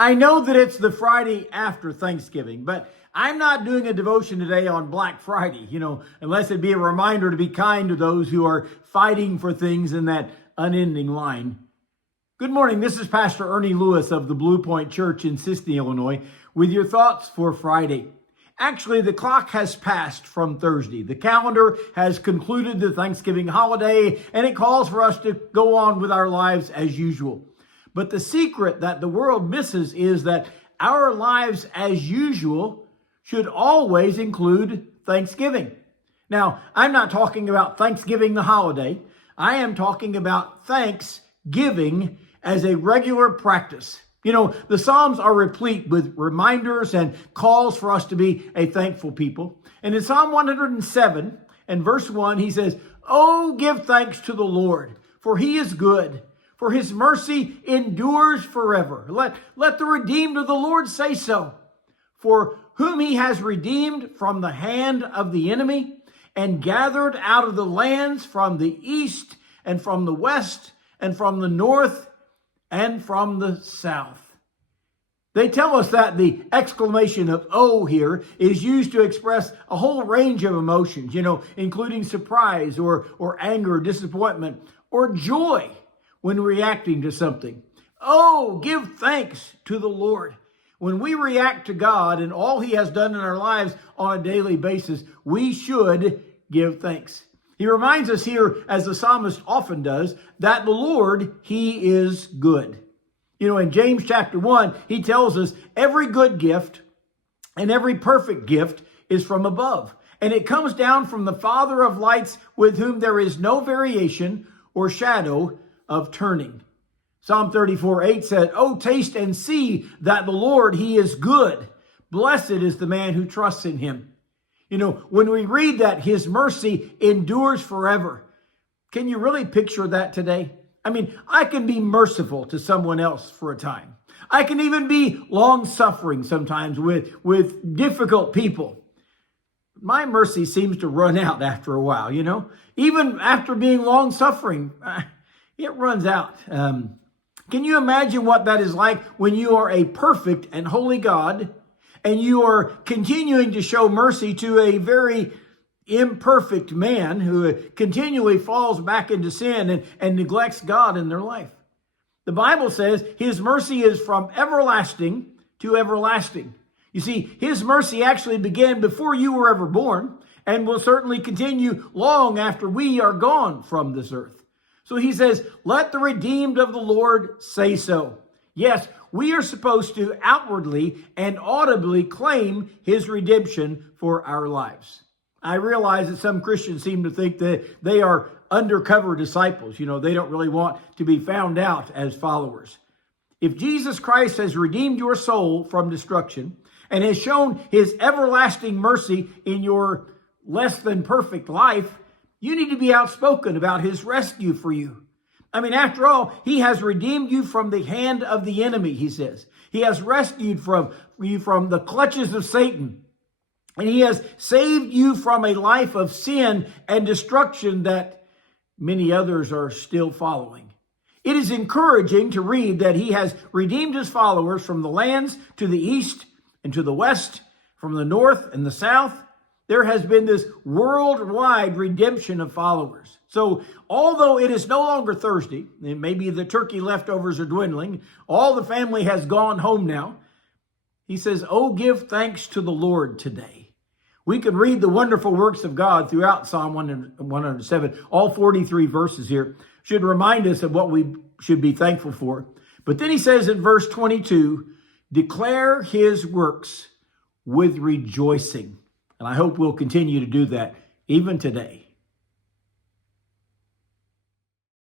I know that it's the Friday after Thanksgiving, but I'm not doing a devotion today on Black Friday, unless it be a reminder to be kind to those who are fighting for things in that unending line. Good morning. This is Pastor Ernie Lewis of the Blue Point Church in Sisney, Illinois, with your thoughts for Friday. Actually, the clock has passed from Thursday. The calendar has concluded the Thanksgiving holiday, and it calls for us to go on with our lives as usual. But the secret that the world misses is that our lives as usual should always include Thanksgiving. Now, I'm not talking about Thanksgiving the holiday. I am talking about thanksgiving as a regular practice. The Psalms are replete with reminders and calls for us to be a thankful people. And in Psalm 107 and verse 1, he says, "Oh, give thanks to the Lord, for he is good, for his mercy endures forever. Let the redeemed of the Lord say so. For whom he has redeemed from the hand of the enemy and gathered out of the lands from the east and from the west and from the north and from the south." They tell us that the exclamation of "oh" here is used to express a whole range of emotions, including surprise or anger, disappointment, or joy when reacting to something. Oh, give thanks to the Lord. When we react to God and all he has done in our lives on a daily basis, we should give thanks. He reminds us here, as the psalmist often does, that the Lord, he is good. In James chapter 1, he tells us every good gift and every perfect gift is from above. And it comes down from the Father of lights, with whom there is no variation or shadow of turning. Psalm 34:8 said, "Oh, taste and see that the Lord, he is good. Blessed is the man who trusts in him." When we read that his mercy endures forever, can you really picture that today? I can be merciful to someone else for a time. I can even be long-suffering sometimes with difficult people. My mercy seems to run out after a while, Even after being long-suffering, it runs out. Can you imagine what that is like when you are a perfect and holy God and you are continuing to show mercy to a very imperfect man who continually falls back into sin and neglects God in their life? The Bible says his mercy is from everlasting to everlasting. You see, his mercy actually began before you were ever born and will certainly continue long after we are gone from this earth. So he says, let the redeemed of the Lord say so. Yes, we are supposed to outwardly and audibly claim his redemption for our lives. I realize that some Christians seem to think that they are undercover disciples. They don't really want to be found out as followers. If Jesus Christ has redeemed your soul from destruction and has shown his everlasting mercy in your less than perfect life, you need to be outspoken about his rescue for you. After all, he has redeemed you from the hand of the enemy, he says. He has rescued you from the clutches of Satan. And he has saved you from a life of sin and destruction that many others are still following. It is encouraging to read that he has redeemed his followers from the lands to the east and to the west, from the north and the south. There has been this worldwide redemption of followers. So although it is no longer Thursday, and maybe the turkey leftovers are dwindling, all the family has gone home now, he says, oh, give thanks to the Lord today. We can read the wonderful works of God throughout Psalm 107. All 43 verses here should remind us of what we should be thankful for. But then he says in verse 22, declare his works with rejoicing. And I hope we'll continue to do that even today.